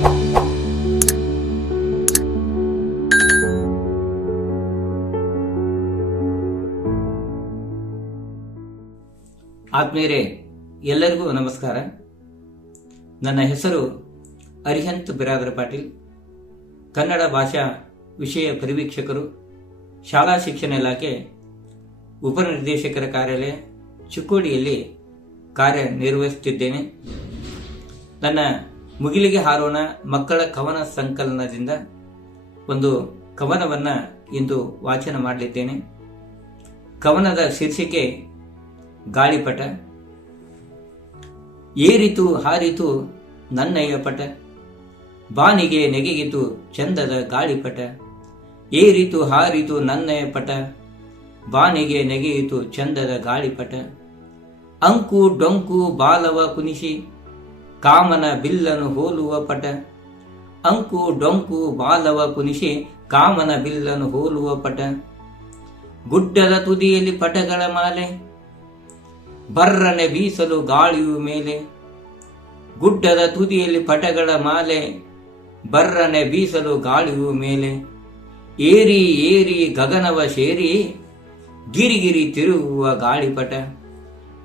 ಆತ್ಮೀಯರೇ, ಎಲ್ಲರಿಗೂ ನಮಸ್ಕಾರ. ನನ್ನ ಹೆಸರು ಅರಿಹಂತ್ ಬಿರಾದರ ಪಾಟೀಲ್. ಕನ್ನಡ ಭಾಷಾ ವಿಷಯ ಪರಿವೀಕ್ಷಕರು, ಶಾಲಾ ಶಿಕ್ಷಣ ಇಲಾಖೆ ಉಪನಿರ್ದೇಶಕರ ಕಾರ್ಯಾಲಯ ಚಿಕ್ಕೋಡಿಯಲ್ಲಿ ಕಾರ್ಯನಿರ್ವಹಿಸುತ್ತಿದ್ದೇನೆ. ನನ್ನ ಮುಗಿಲಿಗೆ ಹಾರೋಣ ಮಕ್ಕಳ ಕವನ ಸಂಕಲನದಿಂದ. ಒಂದು ಕವನವನ್ನು ಇಂದು ವಾಚನ ಮಾಡಲಿದ್ದೇನೆ. ಕವನದ ಶೀರ್ಷಿಕೆ ಗಾಳಿಪಟ. ಏರಿತು ಹಾರಿತು ನನ್ನಯ್ಯ ಪಟ. ಬಾನಿಗೆ ನೆಗೆಗಿತು ಚಂದದ ಗಾಳಿಪಟ. ಏರಿತು ಹಾರಿತು ನನ್ನಯ್ಯ ಪಟ. ಬಾನಿಗೆ ನೆಗೆಯಿತು ಚಂದದ ಗಾಳಿಪಟ. ಅಂಕು ಡೊಂಕು ಬಾಲವ ಕುನಿಸಿ ಕಾಮನ ಬಿಲ್ಲನು ಹೋಲುವ ಪಟ. ಅಂಕು ಡೊಂಕು ಬಾಲವ ಕುನಿಸಿ ಕಾಮನ ಬಿಲ್ಲನು ಹೋಲುವ ಪಟ. ಗುಡ್ಡದ ತುದಿಯಲ್ಲಿ ಪಟಗಳ ಮಾಲೆ. ಬರ್ರನೆ ಬೀಸಲು ಗಾಳಿಯು ಮೇಲೆ. ಗುಡ್ಡದ ತುದಿಯಲ್ಲಿ ಪಟಗಳ ಮಾಲೆ. ಬರ್ರನೆ ಬೀಸಲು ಗಾಳಿಯು ಮೇಲೆ. ಏರಿ ಏರಿ ಗಗನವ ಸೇರಿ ಗಿರಿಗಿರಿ ತಿರುಗುವ ಗಾಳಿಪಟ.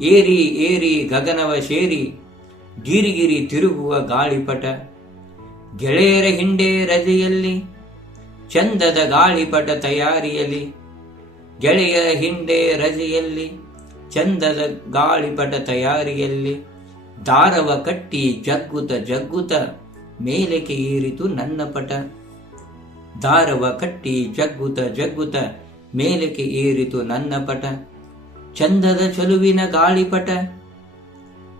ಏರಿ ಏರಿ ಗಗನವ ಸೇರಿ ಗಿರಿಗಿರಿ ತಿರುಗುವ ಗಾಳಿಪಟ. ಗೆಳೆಯರ ಹಿಂಡೆ ರಜೆಯಲ್ಲಿ, ಚಂದದ ಗಾಳಿಪಟ ತಯಾರಿಯಲ್ಲಿ. ಗೆಳೆಯರ ಹಿಂಡೆ ರಜೆಯಲ್ಲಿ, ಚಂದದ ಗಾಳಿಪಟ ತಯಾರಿಯಲ್ಲಿ. ದಾರವ ಕಟ್ಟಿ ಜಗ್ಗುತ ಜಗ್ಗುತ, ಮೇಲಕ್ಕೆ ಏರಿತು ನನ್ನ ಪಟ. ದಾರವ ಕಟ್ಟಿ ಜಗ್ಗುತ ಜಗ್ಗುತ, ಮೇಲಕ್ಕೆ ಏರಿತು ನನ್ನ ಪಟ. ಚಂದದ ಚಲುವಿನ ಗಾಳಿಪಟ.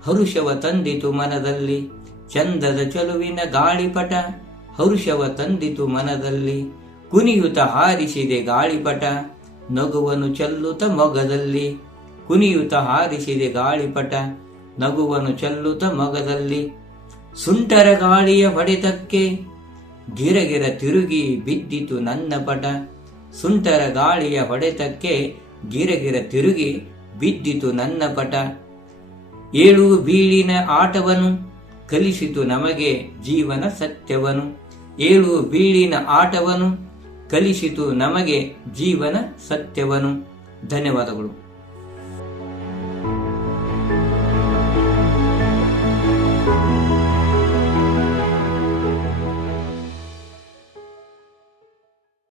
ಹರುಷವ ತಂದಿತು ಮನದಲ್ಲಿ, ಚಂದದ ಚಲುವಿನ ಗಾಳಿಪಟ. ಹರುಷವ ತಂದಿತು ಮನದಲ್ಲಿ, ಕುನಿಯುತ ಹಾರಿಸಿದೆ ಗಾಳಿಪಟ. ನಗುವನು ಚೆಲ್ಲುತ್ತ ಮೊಗದಲ್ಲಿ, ಕುನಿಯುತ ಹಾರಿಸಿದೆ ಗಾಳಿಪಟ. ನಗುವನು ಚೆಲ್ಲುತ್ತ ಮೊಗದಲ್ಲಿ, ಸುಂಟರ ಗಾಳಿಯ ಹೊಡೆತಕ್ಕೆ. ಗಿರಗಿರ ತಿರುಗಿ ಬಿದ್ದಿತು ನನ್ನ ಪಟ. ಸುಂಟರ ಗಾಳಿಯ ಹೊಡೆತಕ್ಕೆ ಗಿರಗಿರ ತಿರುಗಿ ಬಿದ್ದಿತು ನನ್ನ ಪಟ. ಏಳು ಬೀಳಿನ ಆಟವನು ಕಲಿಸಿತು ನಮಗೆ ಜೀವನ ಸತ್ಯವನು ಏಳು ಬೀಳಿನ ಆಟವನು ಕಲಿಸಿತು ನಮಗೆ ಜೀವನ ಸತ್ಯವನು ಧನ್ಯವಾದಗಳು.